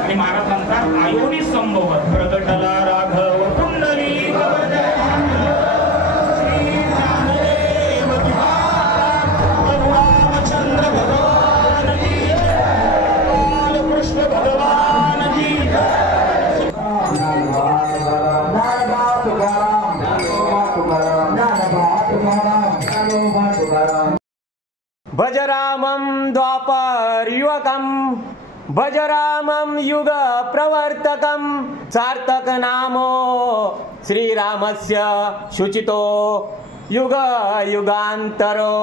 आणि महाराज म्हणतात आयोनी संभव प्रगटला राघव पुंडलिक रामचंद्र भगवान की कृष्ण भगवान की भज रामं द्वापर युवकं भज रामं युग प्रवर्तकं सार्थक नामो श्रीरामस्य शुचितो युग युगांतरो।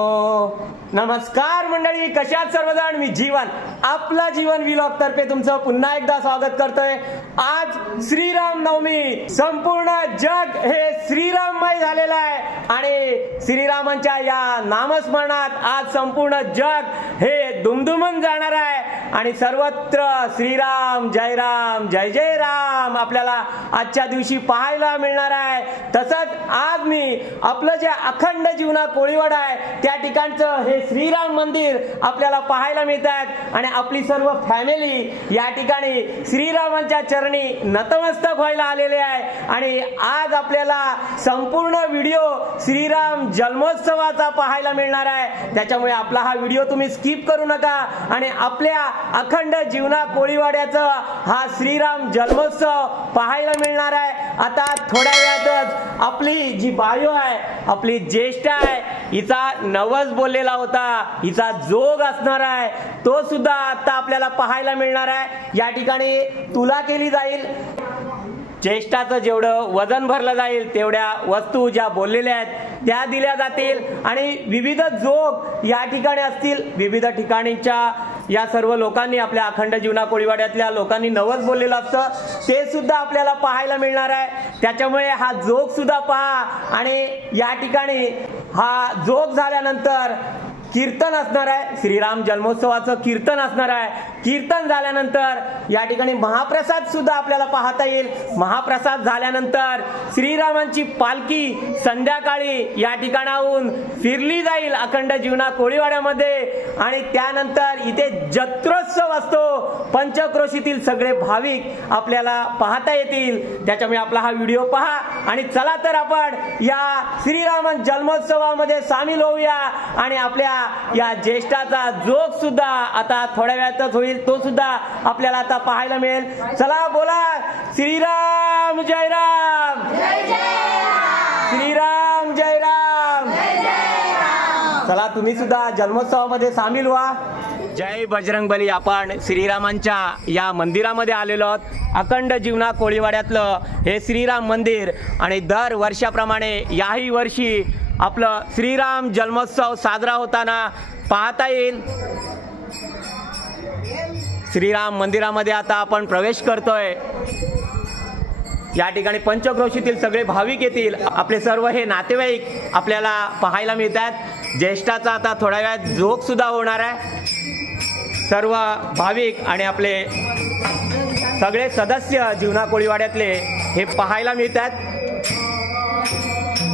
नमस्कार मंडळी, कशात सर्वजण? मी जीवन, आपला जीवन व्लॉग तर्फे तुमचं पुन्हा एकदा स्वागत करतोय। आज श्रीराम नवमी, संपूर्ण जग हे श्रीराममय झालेलं आहे आणि श्रीरामांच्या या नामस्मरणात आज संपूर्ण जग हे दुमदुमून जाणार आहे आणि सर्वत्र श्रीराम जय राम जय जय राम आपल्याला आजच्या दिवशी पाहायला मिळणार आहे। तसंच आज मी आपलं जे अखंड जीवना कोळीवाडा आहे त्या ठिकाणचं हे श्रीराम मंदिर आपल्याला पाहायला मिळत आहे आणि आपली सर्व फॅमिली या ठिकाणी श्रीरामांच्या चरणी नतमस्तक व्हायला आलेले आहे आणि आज आपल्याला संपूर्ण व्हिडिओ श्रीराम जन्मोत्सवाचा पाहायला मिळणार आहे। त्याच्यामुळे आपला हा व्हिडिओ तुम्ही स्किप करू नका आणि आपल्या अखंड जीवना कोळीवाड्याचा हा श्रीराम जन्मोत्सव पाहायला मिळणार आहे। आता थोड्या वेळातच आपली जी बायो आहे, आपली ज्येष्ठ आहे, हिचा नवस बोललेला होता, हिचा जोग असणार आहे, तो सुद्धा आता आपल्याला पाहायला मिळणार आहे। या ठिकाणी तुला केली जाईल, ज्येष्ठाचं जेवढं वजन भरलं जाईल तेवढ्या वस्तू ज्या बोललेल्या आहेत त्या दिल्या जातील आणि विविध जोग या ठिकाणी असतील। विविध ठिकाणीच्या या सर्व लोकांनी, आपल्या अखंड जीवना कोळीवाड्यातल्या लोकांनी नवस बोललेलं असतं, ते सुद्धा आपल्याला पाहायला मिळणार आहे। त्याच्यामुळे हा जोग सुद्धा पहा आणि या ठिकाणी हा जोग झाल्यानंतर कीर्तन असणार आहे, श्रीराम जन्मोत्सवाचं कीर्तन असणार आहे। कीर्तन झाल्यानंतर या ठिकाणी महाप्रसाद सुद्धा आपल्याला पाहता येईल। महाप्रसाद झाल्यानंतर श्रीरामांची पालखी संध्याकाळी या ठिकाणाहून फिरली जाईल अखंड जीवना कोळीवाड्यामध्ये आणि त्यानंतर इथे जत्रोत्सव असतो। पंचक्रोशीतील सगळे भाविक आपल्याला पाहता येतील। त्याच्यामुळे आपला हा व्हिडिओ पहा आणि चला तर आपण या श्रीराम जन्मोत्सवामध्ये सामील होऊया आणि आपल्या या ज्येष्ठाचा जोग सुद्धा आता थोड्या वेळातच होईल, तो सुद्धा आपल्याला आता पाहायला मिळेल। चला बोला श्रीराम जय राम, श्रीराम जय राम। चला तुम्ही सुद्धा जन्मोत्सवामध्ये सामील व्हा। जय बजरंगबली। आपण श्रीरामांच्या या मंदिरामध्ये आलेलो आहोत। अखंड जीवना कोळीवाड्यातलं हे श्रीराम मंदिर आणि दर वर्षाप्रमाणे याही वर्षी आपलं श्रीराम जन्मोत्सव साजरा होताना पाहता येईल। श्रीराम मंदिरामध्ये आता आपण प्रवेश करतोय। या ठिकाणी पंचक्रोशीतील सगळे भाविक येतील, आपले सर्व हे नातेवाईक आपल्याला पाहायला मिळतात। ज्येष्ठाचा आता थोड्या वेळात जोग सुद्धा होणार आहे। सर्व भाविक आणि आपले सगळे सदस्य जीवना कोळीवाड्यातले हे पाहायला मिळतात।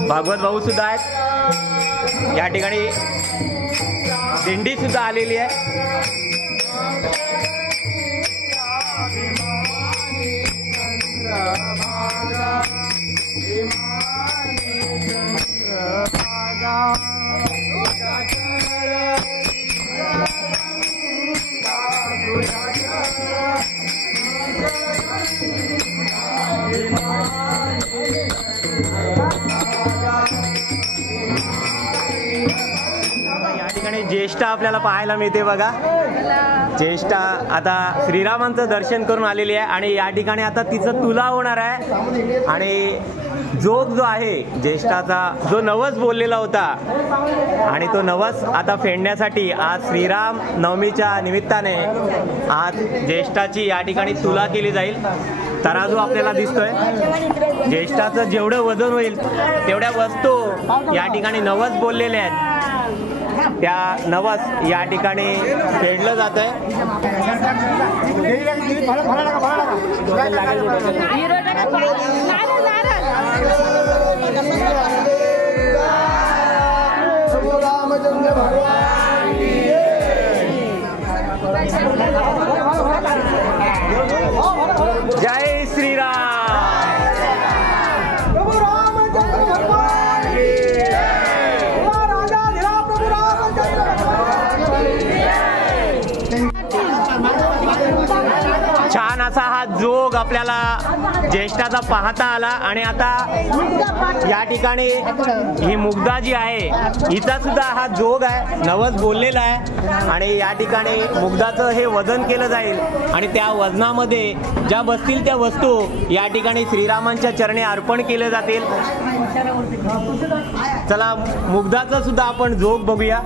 भागवत भाऊ सुद्धा आहेत। या ठिकाणी दिंडी सुद्धा आलेली आहे। ज्येष्ठा आपल्याला पाहायला मिळते बघा। ज्येष्ठा आता श्रीरामांचं दर्शन करून आलेली आहे आणि या ठिकाणी आता तिचं तुला होणार आहे आणि जोग जो आहे ज्येष्ठाचा, जो नवस बोललेला होता आणि तो नवस आता फेडण्यासाठी आज श्रीराम नवमीच्या निमित्ताने आज ज्येष्ठाची या ठिकाणी तुला केली जाईल। तराजू आपल्याला दिसतोय. ज्येष्ठाचं जेवढं वजन होईल तेवढ्या वस्तू या ठिकाणी नवस बोललेल्या आहेत. त्या नवस या ठिकाणी फेडलं जात आहे. जय श्रीराम. छान असा हा जोग आपल्याला ज्येष्ठाचा पाहता आला. आणि आता या ठिकाणी ही मुग्धा जी आहे हिचा सुद्धा हा जोग आहे, नवस बोललेला आहे. आणि या ठिकाणी मुग्धाचं हे वजन केलं जाईल आणि त्या वजनामध्ये ज्या बसतील त्या वस्तू या ठिकाणी श्रीरामांच्या चरणी अर्पण केले जातील. चला मुग्धाचं सुद्धा आपण जोग बघूया.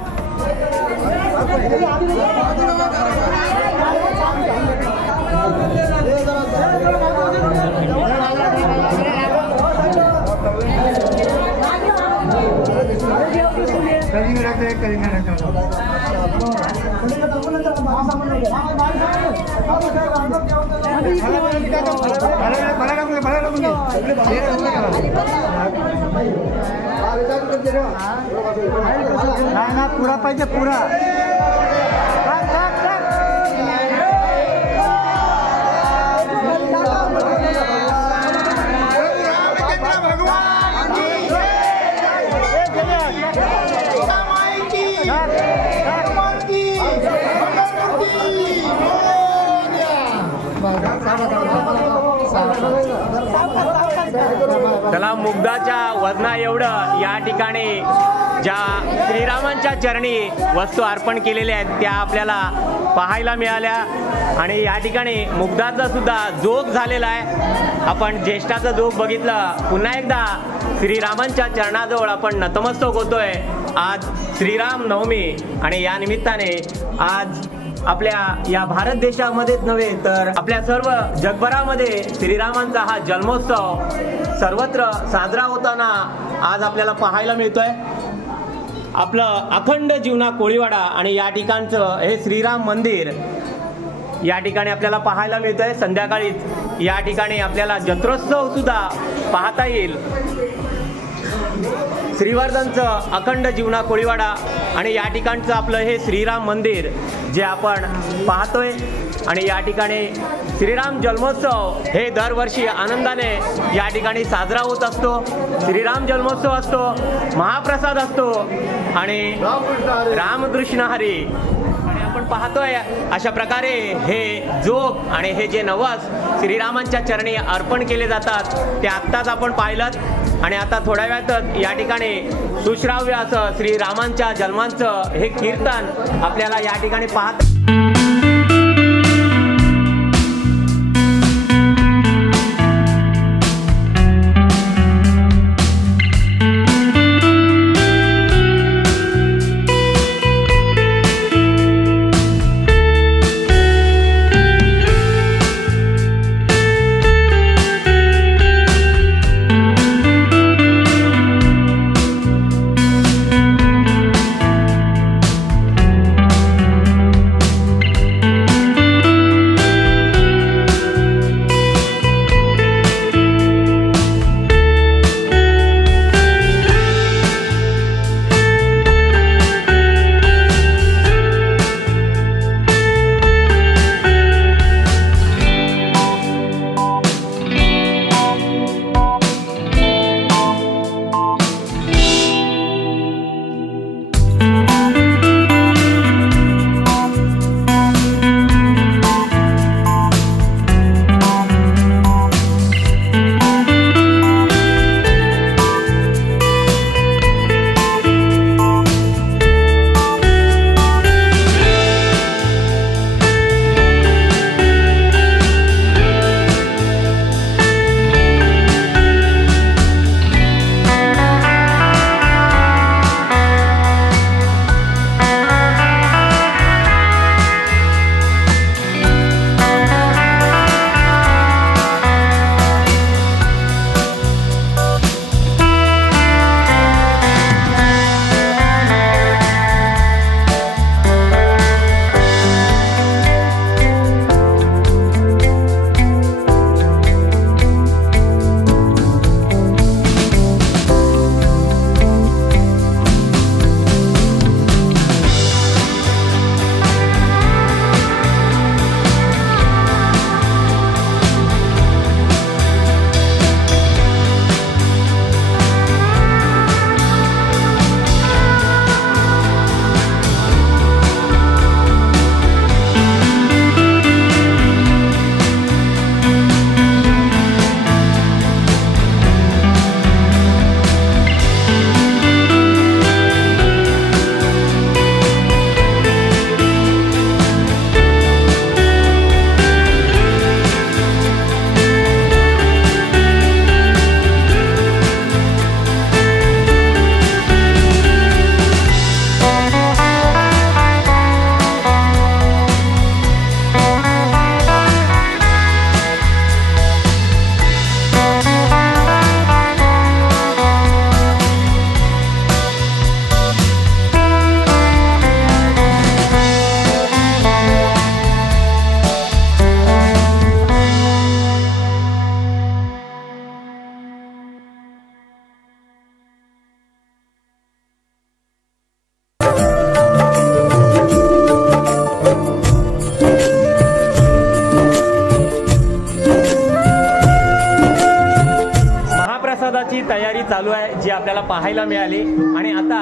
पुरा पाहिजे पुरा. त्याला मुग्धाच्या वजना एवढं या ठिकाणी ज्या श्रीरामांच्या चरणी वस्तू अर्पण केलेल्या आहेत त्या आपल्याला पाहायला मिळाल्या. आणि या ठिकाणी मुग्धाचा सुद्धा जोग झालेला आहे. आपण ज्येष्ठाचा जोग बघितलं. पुन्हा एकदा श्रीरामांच्या चरणाजवळ आपण नतमस्तक होतोय. आज श्रीराम नवमी आणि या निमित्ताने आज आपल्या या भारत देशामध्येच नव्हे तर आपल्या सर्व जगभरामध्ये श्रीरामांचा हा जन्मोत्सव सर्वत्र साजरा होताना आज आपल्याला पाहायला मिळतोय. आपलं अखंड जीवना कोळीवाडा आणि या ठिकाणचं हे श्रीराम मंदिर या ठिकाणी आपल्याला पाहायला मिळतंय. संध्याकाळी या ठिकाणी आपल्याला जत्रोत्सव सुद्धा पाहता येईल. श्रीवर्धनचं अखंड जीवना कोळीवाडा आणि या ठिकाणचं आपलं हे श्रीराम मंदिर जे आपण पाहतोय. आणि या ठिकाणी श्रीराम जन्मोत्सव हे दरवर्षी आनंदाने या ठिकाणी साजरा होत असतो. श्रीराम जन्मोत्सव असतो, महाप्रसाद असतो आणि रामकृष्ण हरी. आणि आपण पाहतोय अशा प्रकारे हे जोग आणि हे जे नवस श्रीरामांच्या चरणी अर्पण केले जातात ते आत्ताच आपण पाहिलं. आणि आता थोड्या वेळातच या ठिकाणी सुश्राव्य असं श्रीरामांच्या जन्मांचं हे कीर्तन आपल्याला या ठिकाणी पाहत कीर्तनाची तयारी चालू आहे जी आपल्याला पाहायला मिळाली. आणि आता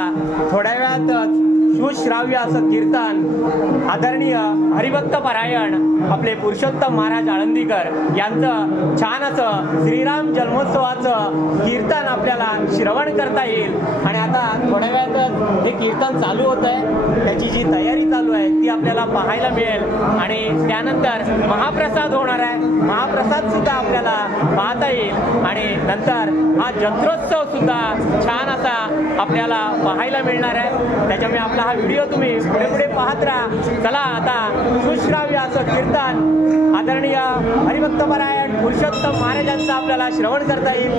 थोड्या वेळातच सुश्राव्य असं कीर्तन आदरणीय हरिभक्त परायण आपले पुरुषोत्तम महाराज आळंदीकर यांचं छान असं श्रीराम जन्मोत्सवाचं कीर्तन आपल्याला श्रवण करता येईल. आणि आता थोड्या वेळातच हे कीर्तन चालू होत आहे, त्याची जी तयारी चालू आहे ती आपल्याला पाहायला मिळेल. आणि त्यानंतर महाप्रसाद होणार आहे, महाप्रसाद सुद्धा आपल्याला पाहता येईल. आणि नंतर हा जत्रोत्सव सुद्धा छान असा आपल्याला पाहायला मिळणार आहे. त्याच्यामुळे आपला हा व्हिडिओ तुम्ही पुढे पुढे पाहत राहा. चला आता सुश्राव्य असं कीर्तन आदरणीय हरिभक्त परायण पुरुषोत्तम महाराजांचं आपल्याला श्रवण करता येईल.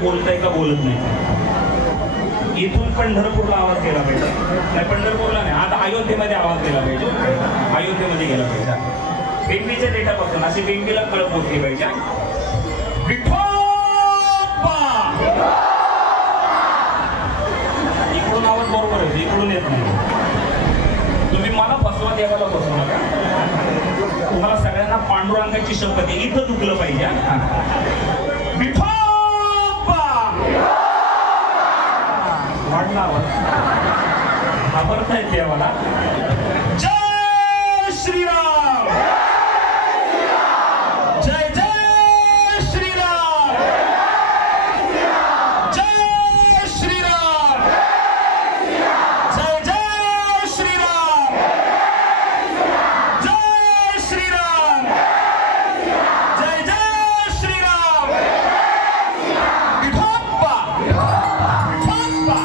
बोलताय का बोलत नाही. इथून पंढरपूरला आवाज केला पाहिजे, नाही पंढरपूरला नाही, आता अयोध्येमध्ये आवाज केला पाहिजे, अयोध्येमध्ये गेला पाहिजे. बेंबीच्या डेटापासून अशी बेंबीला कळप पोचली पाहिजे. इकडून आवाज बरोबर आहे, इकडून येत नाही. तुम्ही मला फसवा देवाला फसवू नका. तुम्हाला सगळ्यांना पांडुरंगाची शपथ आहे, इथं चुकलं पाहिजे. वाढला आवाज घाबरतायत देवाला. जय श्रीराम, जय जय श्रीराम, जय श्रीराम, जय जय श्रीराम, जय श्रीराम, जय जय श्रीराम. विठोबा विठोबा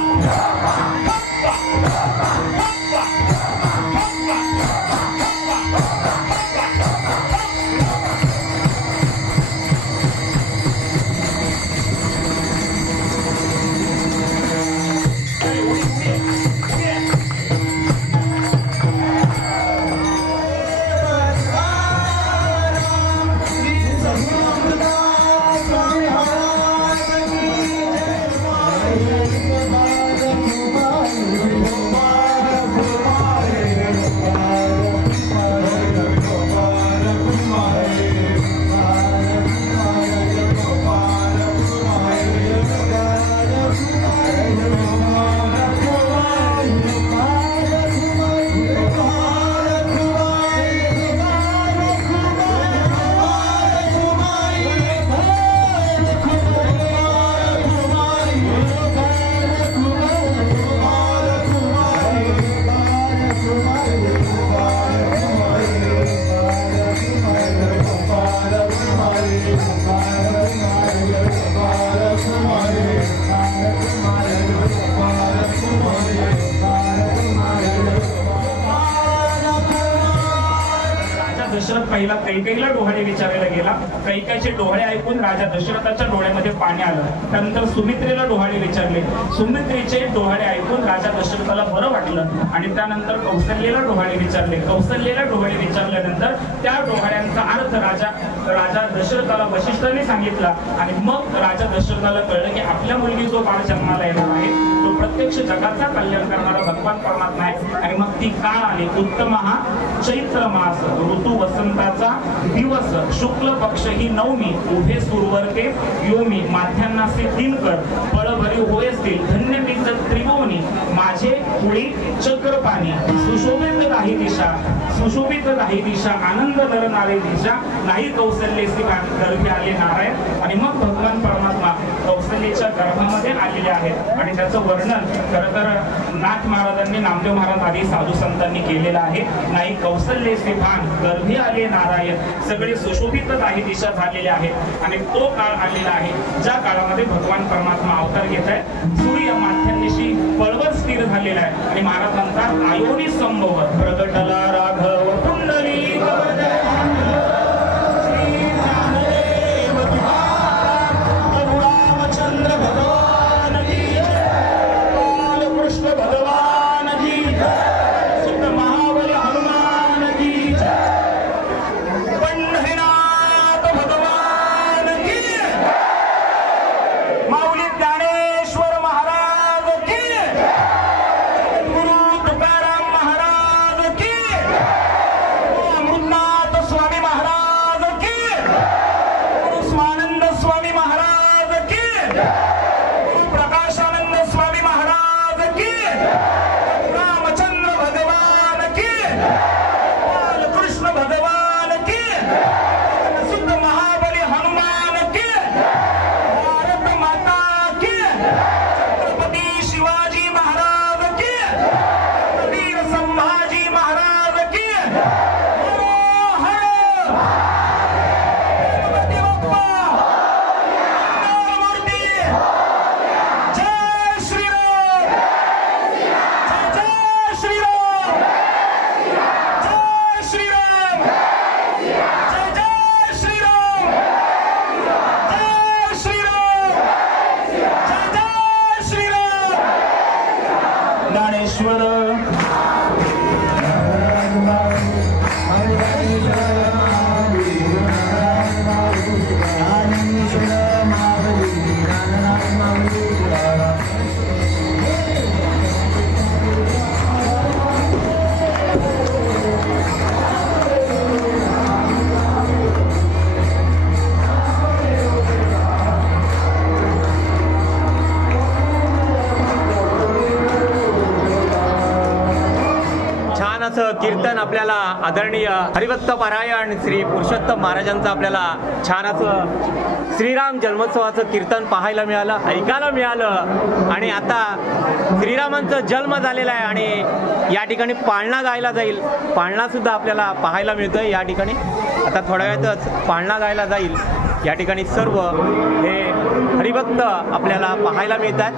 पहिला कैकेयीला डोहाळे विचारायला गेला. कैकेयीचे डोहाळे ऐकून राजा दशरथाच्या डोळ्यामध्ये पाणी आलं. त्यानंतर सुमित्रेला डोहाळे विचारले. सुमित्रेचे डोहाळे ऐकून राजा दशरथाला बरं वाटलं आणि त्यानंतर कौसल्येला डोहाळे विचारले. कौसल्येला डोहाळे विचारल्यानंतर त्या डोहाळ्यांचा अर्थ राजा दशरथाला वशिष्ठाने सांगितला आणि मग राजा दशरथाला कळलं की आपल्या मुलगी जो बाळ जन्माला येणार आहे तो प्रत्यक्ष जगाचा कल्याण करणारा भगवान परमात्मा आहे. आणि मग ती काळ आली उत्तम हा चैत्र मास ऋतू वसंताचा दिवस शुक्ल पक्ष ही नवमी उभे सुरवरते योमी माध्यान्नासे दिनकर बळभरी होयसतील धन्य बीज त्रिभुवनी माझे कुळी चक्रपाणी सुशोभित काही दिशा आनंद नरनारे दिशा नाही कौशल्येसी गर्भी आले नारायण. आणि मग भगवान परमात्मा कौशल्येच्या गर्भामध्ये आलेले आहेत आणि त्याचं वर्णन खरं तर नाथ महाराजांनी नामदेव महाराज आदी साधू संतांनी केलेलं आहे. नाही कौशल्येसी भान गर्भी आले नारायण सगळे सुशोभितच आहे दिशा झालेले आहेत आणि तो काळ आलेला आहे ज्या काळामध्ये भगवान परमात्मा अवतार घेत आहे. सूर्य माथ्यानिशी पळवत स्थिर झालेला आहे आणि महाराज म्हणतात आयोनी संभवत प्रगटला राघव पुंडली रामचंद्र भगवान की बालकृष्ण भगवान की सिद्ध महाबली हनुमान की पंढरीनाथ भगवान की माऊली ज्ञानेश्वर महाराज की गुरु तुकाराम महाराज की अमृतनाथ स्वामी महाराज की गुरु स्वानंद स्वामी महाराज की गुरु प्रकाशानंद स्वामी महाराज की रामचंद्र भगवान की बालकृष्ण भगवान की सिद्ध महाबली हनुमान की भारत माता की छत्रपती शिवाजी महाराज की वीर संभाजी महाराज की हर हर गणपती बाप्पा मंगलमूर्ती जय श्रीराम जय श्रीराम जय श्रीराम जय जय श्रीराम जय श्रीराम जय जय श्रीराम ज्ञानेश्वर छान असं कीर्तन आपल्याला आदरणीय हरिभक्त पारायण श्री पुरुषोत्तम महाराजांचं आपल्याला छान असं श्रीराम जन्मोत्सवाचं कीर्तन पाहायला मिळालं, ऐकायला मिळालं. आणि आता श्रीरामांचा जन्म झालेला आहे आणि या ठिकाणी पाळणा गायला जाईल. पाळणा सुद्धा आपल्याला पाहायला मिळतोय या ठिकाणी. आता थोड्या वेळातच पाळणा गायला जाईल. या ठिकाणी सर्व हे हरिभक्त आपल्याला पाहायला मिळतात.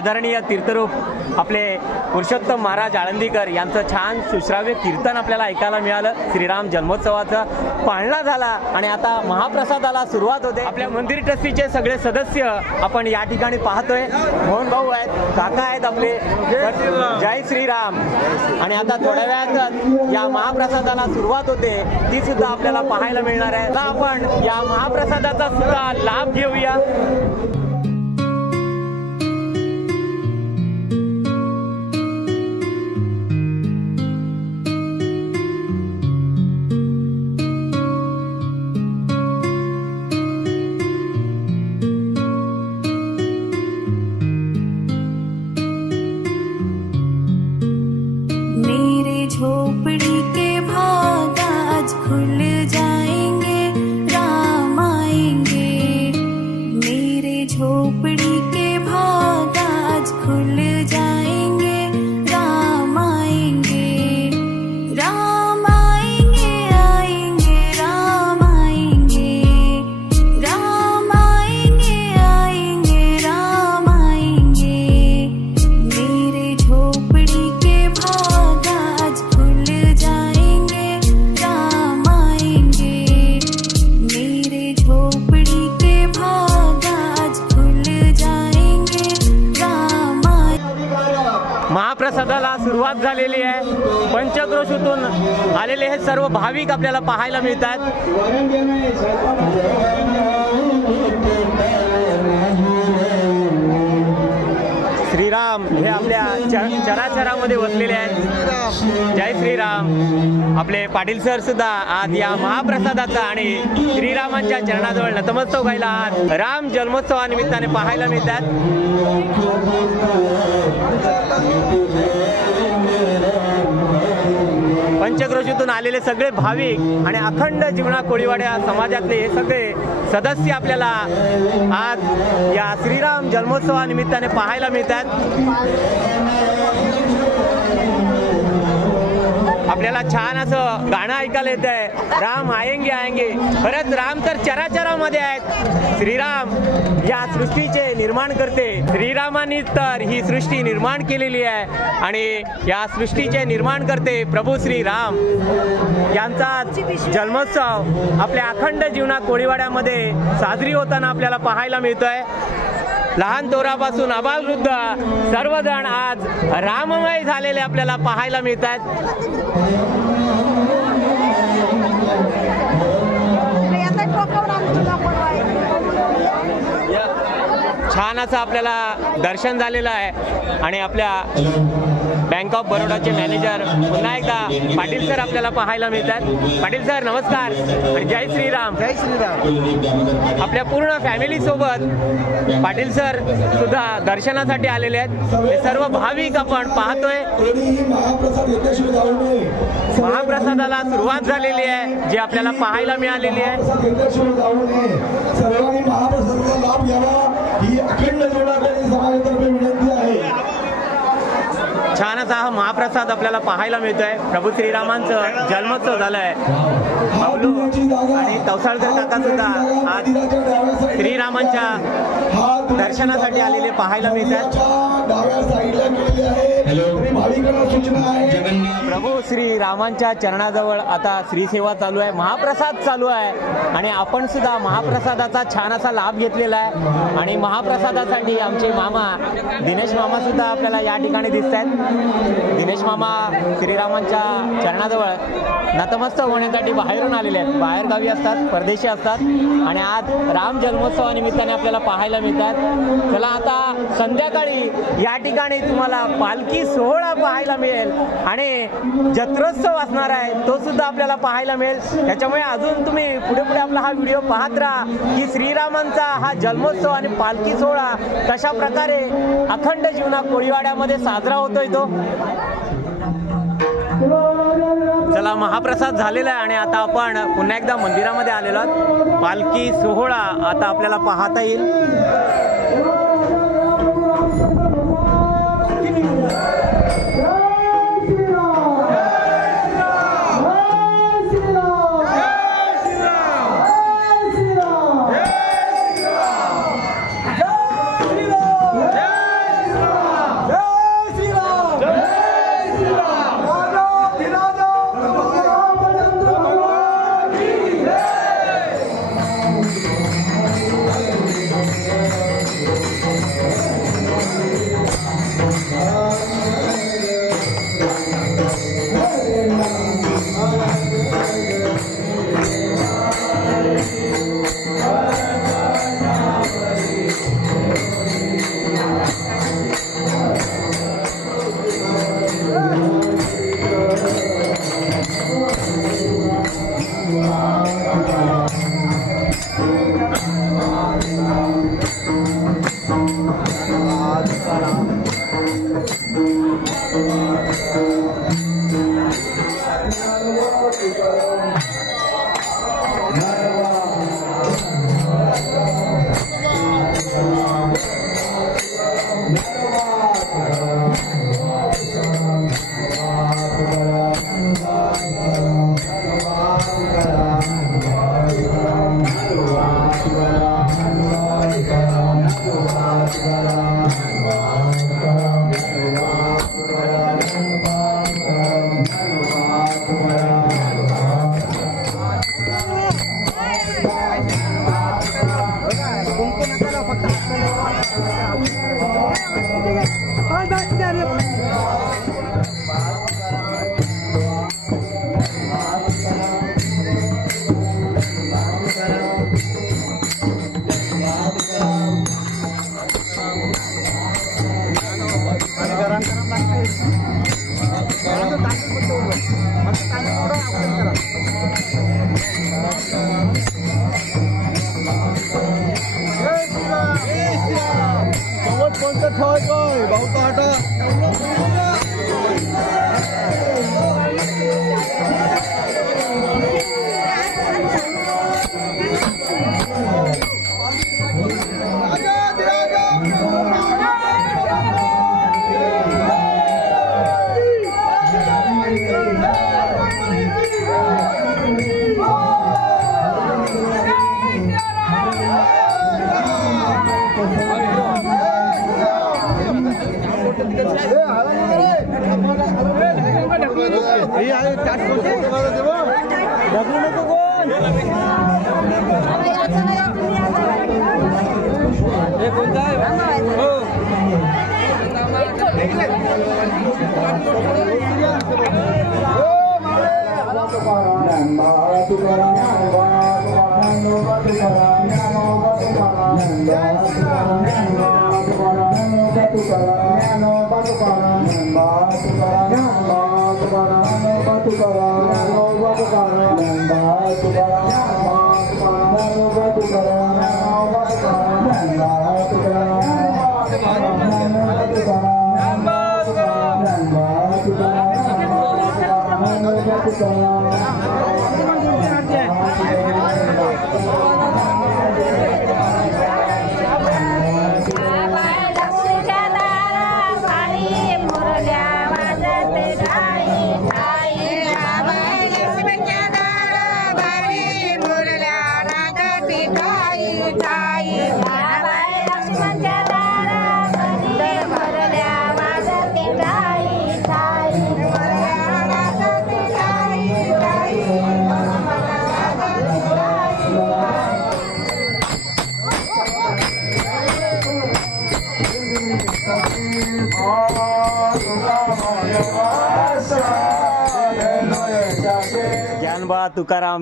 आदरणीय तीर्थरूप आपले पुरुषोत्तम महाराज आळंदीकर यांचं छान सुश्राव्य कीर्तन आपल्याला ऐकायला मिळालं. श्रीराम जन्मोत्सवाचा पाळणा झाला आणि आता महाप्रसादाला सुरुवात होते. आपल्या मंदिर ट्रस्टीचे सगळे सदस्य आपण या ठिकाणी पाहतोय. मोहन भाऊ आहेत, काका आहेत आपले. जय श्रीराम. आणि आता थोड्या वेळात या महाप्रसादाला सुरुवात होते, ती सुद्धा आपल्याला पाहायला मिळणार आहे. आता आपण या महाप्रसादाचा सुद्धा लाभ घेऊया. झोपड़ी के भाग आज खुल जाएंगे, राम आएंगे। मेरे झोपड़ी के भाग आज खुल जाएंगे, राम आएंगे। राम आएंगे, आएंगे, राम आएंगे। राम आएंगे, आएंगे, राम आएंगे। मेरे झोपड़ी के भाग आज खुल जाएंगे, राम आएंगे। मेरे झोपड़ी के भाग आज खुल जाएंगे, राम आएंगे। महाप्रसादाला सुरुवात झालेली आहे. पंचक्रोशीतून आलेले हे सर्व भाविक आपल्याला पाहायला मिळतात. श्रीराम हे आपल्या चराचरामध्ये वसलेले आहेत. जय श्रीराम. आपले पाटील सर सुद्धा आज या महाप्रसादाचा आणि श्रीरामांच्या चरणाजवळ नतमस्तक व्हायला आज राम जन्मोत्सवानिमित्ताने पाहायला मिळतात. पंचक्रोशीतून आलेले सगळे भाविक आणि अखंड जीवना कोळीवाड्या समाजातले हे सगळे सदस्य आपल्याला आज या श्रीराम जन्मोत्सवानिमित्ताने पाहायला मिळतात. आपल्याला छान असं गाणं ऐकायला येत आहे, राम आएंगे आएंगे. खरंच राम तर चराचरामध्ये आहेत. श्रीराम या सृष्टीचे निर्माण करते. श्रीरामांनी तर ही सृष्टी निर्माण केलेली आहे आणि या सृष्टीचे निर्माण करते प्रभू श्रीराम यांचा जन्मोत्सव आपल्या अखंड जीवना कोळीवाड्यामध्ये साजरी होताना आपल्याला पाहायला मिळतोय. लहान थोरापासून आबालवृद्ध सर्वजण आज राममय झालेले आपल्याला पाहायला मिळतात. छान असं आपल्याला दर्शन झालेलं आहे आणि आपल्या बँक ऑफ बरोडाचे मॅनेजर पुन्हा एकदा पाटील सर आपल्याला पाहायला मिळतात. पाटील सर नमस्कार आणि जय श्रीराम. जय श्रीराम. आपल्या पूर्ण फॅमिली सोबत पाटील सर सुद्धा दर्शनासाठी आलेले आहेत. हे सर्व भाविक आपण पाहतोय. महाप्रसादाला सुरुवात झालेली आहे जी आपल्याला पाहायला मिळालेली आहे. सर्वांनी महाप्रसादाचा लाभ घ्यावा ही अखंड जोडाकडे समाजातर्फे विनंती आहे. छान असा हा महाप्रसाद आपल्याला पाहायला मिळतोय. प्रभू श्रीरामांचं जन्मोत्सव झालाय. बाबलू आणि तवसाळकर काका सुद्धा आज श्रीरामांच्या दर्शनासाठी आलेले पाहायला मिळतात. प्रभू श्रीरामांच्या चरणाजवळ आता श्रीसेवा चालू आहे, महाप्रसाद चालू आहे आणि आपण सुद्धा महाप्रसादाचा छान असा लाभ घेतलेला आहे. आणि महाप्रसादासाठी आमचे मामा दिनेश मामा सुद्धा आपल्याला या ठिकाणी दिसत आहेत. दिनेश मामा श्रीरामांच्या चरणाजवळ नतमस्तक होण्यासाठी बाहेरून आलेले आहेत. बाहेर गावी असतात, परदेशी असतात आणि आज राम जन्मोत्सवानिमित्ताने आपल्याला पाहायला मिळतात. चला आता संध्याकाळी या ठिकाणी तुम्हाला पालखी सोहळा पाहायला मिळेल आणि जत्रोत्सव असणार आहे, तो सुद्धा आपल्याला पाहायला मिळेल. त्याच्यामुळे अजून तुम्ही पुढे पुढे आपला हा व्हिडिओ पाहत राहा की श्रीरामांचा हा जन्मोत्सव आणि पालखी सोहळा कशा प्रकारे अखंड जीवना कोळीवाड्यामध्ये साजरा होतोय तो. चला महाप्रसाद झालेला आहे आणि आता आपण पुन्हा एकदा मंदिरामध्ये आलेलो आहोत. पालखी सोहळा आता आपल्याला पाहता येईल.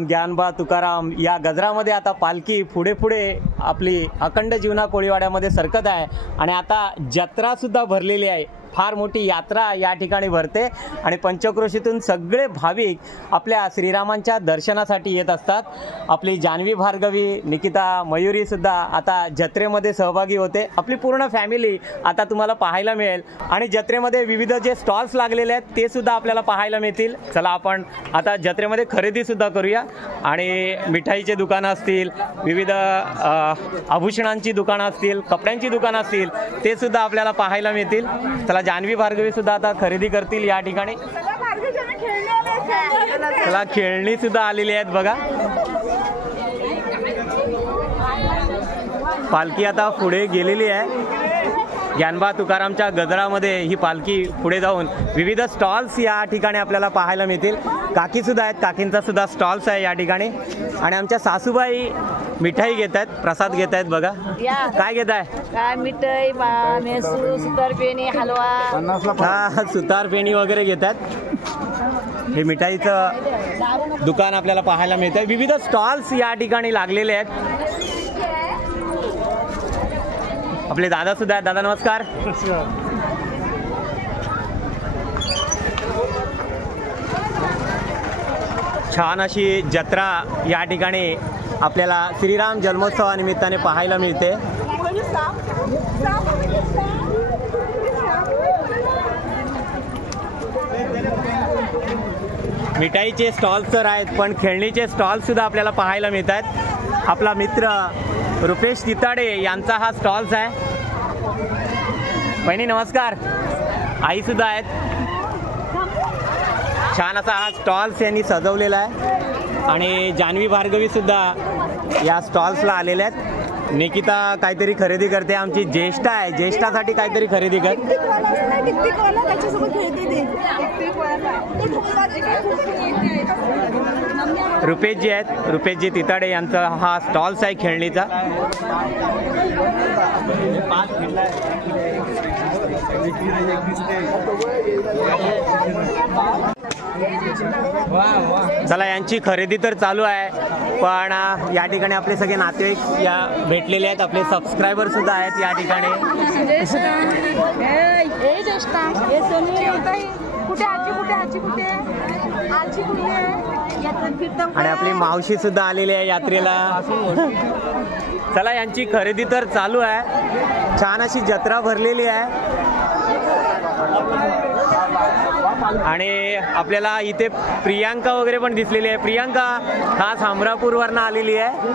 ज्ञानबा तुकाराम या गजरामध्ये आता पालखी पुढे पुढे आपली अखंड जीवना कोळीवाड्यामध्ये सरकत आहे आणि आता जत्रा सुद्धा भरलेली आहे. फार मोठी यात्रा या ठिकाणी भरते आणि पंचक्रोशीतून सगळे भाविक आपल्या श्रीरामांच्या दर्शनासाठी येत असतात. आपली जान्हवी भार्गवी, निकिता, मयुरी सुद्धा आता जत्रेमध्ये सहभागी होते. आपली पूर्ण फॅमिली आता तुम्हाला पाहायला मिळेल आणि जत्रेमध्ये विविध जे स्टॉल्स लागलेले आहेत ते सुद्धा आपल्याला पाहायला मिळतील. चला आपण आता जत्रेमध्ये खरेदी सुद्धा करूया आणि मिठाईचे दुकानं असतील, विविध आभूषणांची दुकानं असतील, कपड्यांची दुकानं असतील ते सुद्धा आपल्याला पाहायला मिळतील. चला जान्हवी भार्गवी सुद्धा आता खरेदी करतील या ठिकाणी. चला खेळणी सुद्धा आलेली आहेत बघा. पालखी आता पुढे गेलेली आहे. ज्ञानबा तुकारामच्या गजरामध्ये ही पालखी पुढे जाऊन विविध स्टॉल्स या ठिकाणी आपल्याला पाहायला मिळतील. काकी सुद्धा आहेत, काकींचा सुद्धा स्टॉल्स आहे या ठिकाणी. आणि आमच्या सासूबाई मिठाई घेत आहेत, प्रसाद घेत आहेत बघा. काय घेत आहे? काय मिठाई, सुतारपेणी, हलवा, हा सुतारपेणी वगैरे घेत आहेत. हे मिठाईचं दुकान आपल्याला पाहायला मिळतंय. विविध स्टॉल्स या ठिकाणी लागलेले आहेत. आपले दादा सुद्धा आहेत. दादा नमस्कार. छान अशी जत्रा या ठिकाणी आपल्याला श्रीराम जन्मोत्सवानिमित्ताने पाहायला मिळते. मिठाईचे स्टॉल्स तर आहेत, पण खेळणीचे स्टॉल सुद्धा आपल्याला पाहायला मिळत आहेत. आपला मित्र रुपेश तिताडे यांचा हा स्टॉल्स आहे. बहिणी नमस्कार. आई सुद्धा आहेत. छान असा हा स्टॉल्स यांनी सजवलेला आहे आणि जान्हवी भार्गवी सुद्धा या स्टॉल्सला आलेल्या आहेत. निकिता काहीतरी खरेदी करते. आमची ज्येष्ठा आहे, ज्येष्ठासाठी काहीतरी खरेदी कर. रुपेशजी आहेत, रुपेशजी तिताडे यांचा हा स्टॉल्स आहे खेळणीचा. चला यांची खरेदी तर चालू आहे, पण या ठिकाणी आपले सगळे नातेवाईक या भेटलेले आहेत. आपले सबस्क्रायबर सुद्धा आहेत या ठिकाणी. आणि आपली मावशी सुद्धा आलेली आहे यात्रेला. चला यांची खरेदी तर चालू आहे. छान अशी जत्रा भरलेली आहे आणि आपल्याला इथे प्रियांका वगैरे पण दिसलेली आहे. प्रियांका खास हमरापूरवरनं आलेली आहे.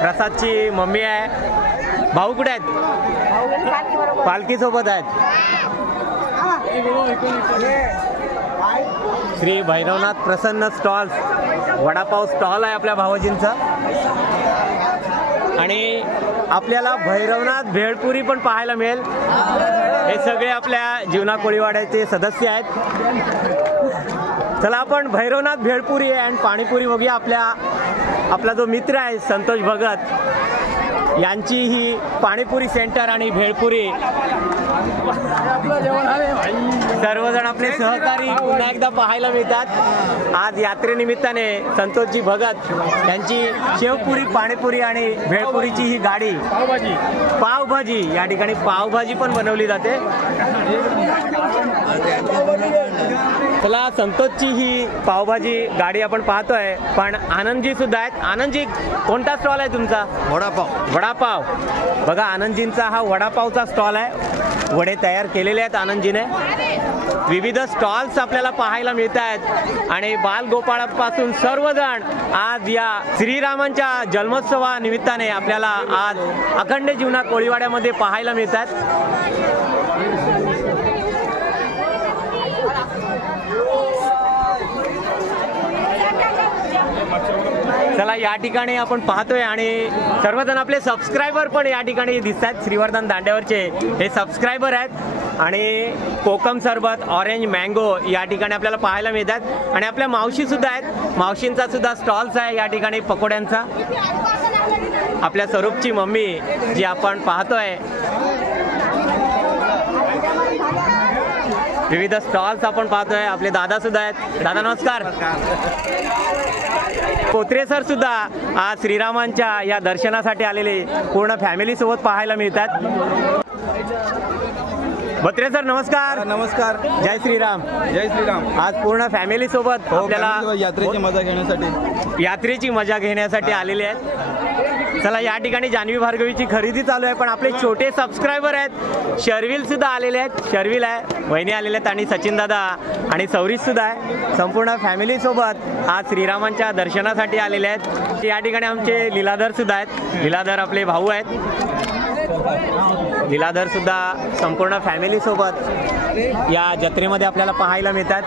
प्रसादची मम्मी आहे. भाऊ कुठे आहेत? पालखी सोबत आहेत. श्री भैरवनाथ प्रसन्न स्टॉल्स वडापाव स्टॉल आहे आपल्या भावजींचा. आणि आपल्याला भैरवनाथ भेळपुरी पण पाहायला मिळेल. हे सगळे आपल्या जीवना कोळीवाड्याचे सदस्य आहेत. चला आपण भैरवनाथ भेळपुरी आणि पाणीपुरी बघूया. आपला जो मित्र आहे संतोष भगत यांची ही पाणीपुरी सेंटर आणि भेळपुरी. सर्वजण आपले सहकारी पुन्हा एकदा पाहायला मिळतात. आज यात्रेनिमित्ताने संतोषजी भगत यांची शेवपुरी, पाणीपुरी आणि भेळपुरीची ही गाडी. पावभाजी या ठिकाणी पावभाजी पण बनवली जाते. चला संतोषची ही पावभाजी गाडी आपण पाहतोय, पण आनंदजी सुद्धा आहेत. आनंदजी कोणता स्टॉल आहे तुमचा? वडापाव. बघा आनंदजींचा हा वडापावचा स्टॉल आहे. वडे तयार केलेले आहेत आनंदजीने. विविध स्टॉल्स आपल्याला पाहायला मिळत आहेत आणि बालगोपाळापासून सर्वजण आज या श्रीरामांच्या जन्मोत्सवानिमित्ताने आपल्याला आज अखंड जीवना कोळीवाड्यामध्ये पाहायला मिळतात. चला या ठिकाणी आपण पाहतोय आणि सर्वजण आपले सबस्क्रायबर पण या ठिकाणी दिसत आहेत. श्रीवर्धन दांड्यावरचे हे सबस्क्रायबर आहेत आणि कोकम सरबत, ऑरेंज मँगो या ठिकाणी आपल्याला पाहायला मिळतात. आणि आपल्या मावशी सुद्धा आहेत. मावशींचा सुद्धा स्टॉल्स आहे या ठिकाणी पकोड्यांचा. आपल्या स्वरूपची मम्मी जी आपण पाहतोय. विविध स्टॉल्स आपण पाहतोय. आपले दादा सुद्धा आहेत. दादा नमस्कार. कोत्रे सर सुद्धा आज श्रीरामांच्या या दर्शनासाठी आलेले पूर्ण फॅमिली सोबत पाहायला मिळतात. भत्रे सर नमस्कार. नमस्कार. जय श्रीराम. जय श्रीराम. आज पूर्ण फॅमिली सोबत आपल्याला यात्रेची मजा घेण्यासाठी आलेले आहेत. चला या ठिकाणी जान्हवी भार्गवीची खरेदी चालू आहे, पण आपले छोटे सबस्क्रायबर आहेत. शर्विल सुद्धा आलेले आहेत. शर्विल आहे, वहिनी आलेले आहेत आणि सचिन दादा आणि सौरीश सुद्धा आहे. संपूर्ण फॅमिली सोबत आज श्रीरामांच्या दर्शनासाठी आलेले आहेत. या ठिकाणी आमचे लीलाधर सुद्धा आहेत. लीलाधर आपले भाऊ आहेत. लीलाधर सुद्धा संपूर्ण फॅमिली सोबत या जत्रेमध्ये आपल्याला पाहायला मिळतात.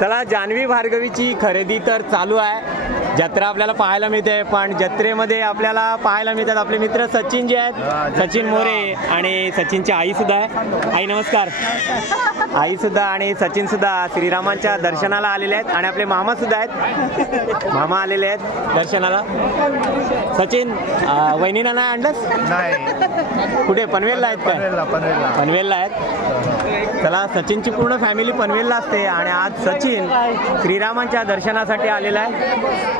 चला जान्हवी भार्गवीची खरेदी तर चालू आहे. जत्रा आपल्याला पाहायला मिळते, पण जत्रेमध्ये आपल्याला पाहायला मिळतात आपले मित्र सचिन जे आहेत, सचिन मोरे आणि सचिनची आई सुद्धा आहे. आई नमस्कार. आई सुद्धा आणि सचिन सुद्धा श्रीरामांच्या दर्शनाला आलेले आहेत आणि आपले मामा सुद्धा आहेत. मामा आलेले आहेत दर्शनाला. सचिन वहिनीला नाही आणलंस? नाही. कुठे पनवेलला आहेत काय? पनवेलला आहेत. चला सचिनची पूर्ण फॅमिली पनवेलला असते आणि आज सचिन श्रीरामांच्या दर्शनासाठी आलेला आहे.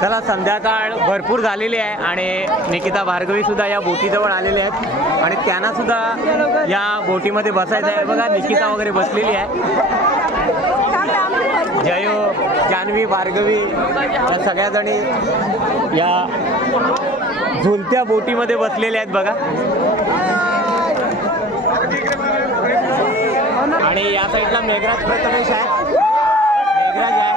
चला, संध्याकाळ भरपूर झालेली आहे आणि निकिता भार्गवी सुद्धा या बोटीजवळ आलेले आहेत आणि त्यांना सुद्धा या बोटीमध्ये बसायचं आहे. बघा, निकिता वगैरे बसलेली आहे. जयो, जान्हवी, भार्गवी या सगळ्याजणी या झुलत्या बोटीमध्ये बसलेल्या आहेत बघा. आणि या साईडला मेघराज प्रथमेश आहे. मेघराज आहे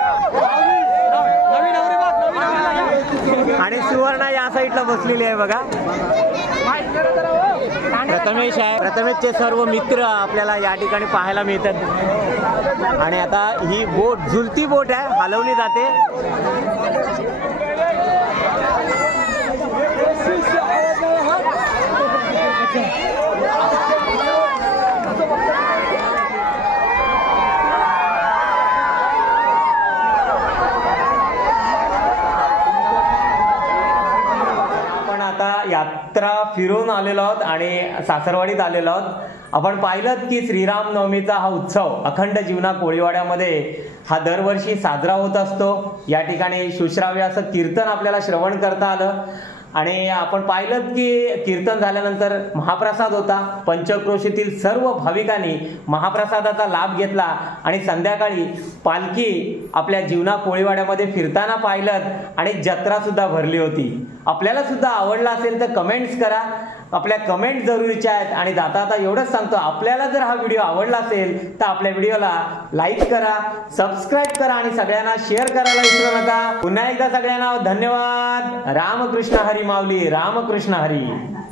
आणि सुवर्णा या साईडला बसलेली आहे बघा. प्रथमेश आहे. प्रथमेशचे सर्व मित्र आपल्याला या ठिकाणी पाहायला मिळतात. आणि आता ही बोट झुलती बोट आहे, हलवली जाते. यात्रा फिरून आलेलो आहोत आणि सासरवाडीत आलेलो आहोत. आपण पाहिलं की श्रीरामनवमीचा हा उत्सव अखंड जीवना कोळीवाड्यामध्ये हा दरवर्षी साजरा होत असतो. या ठिकाणी सुश्राव्य असं कीर्तन आपल्याला श्रवण करता आलं आणि आपण पाहिलं की कीर्तन झाल्यानंतर महाप्रसाद होता. पंचक्रोशीतील सर्व भाविकांनी महाप्रसादाचा लाभ घेतला आणि संध्याकाळी पालखी आपल्या जीवना कोळीवाड्यामध्ये फिरताना पाहिलं आणि जत्रा सुद्धा भरली होती. आपल्याला सुद्धा आवडला असेल तर कमेंट्स करा. आपल्या कमेंट जरुरीच्या आहेत. आणि जाता आता एवढंच सांगतो, आपल्याला जर हा व्हिडिओ आवडला असेल तर आपल्या व्हिडिओला लाईक करा, सबस्क्राईब करा आणि सगळ्यांना शेअर करायला विसरू नका. पुन्हा एकदा सगळ्यांना धन्यवाद. रामकृष्ण हरी माऊली. रामकृष्ण हरी.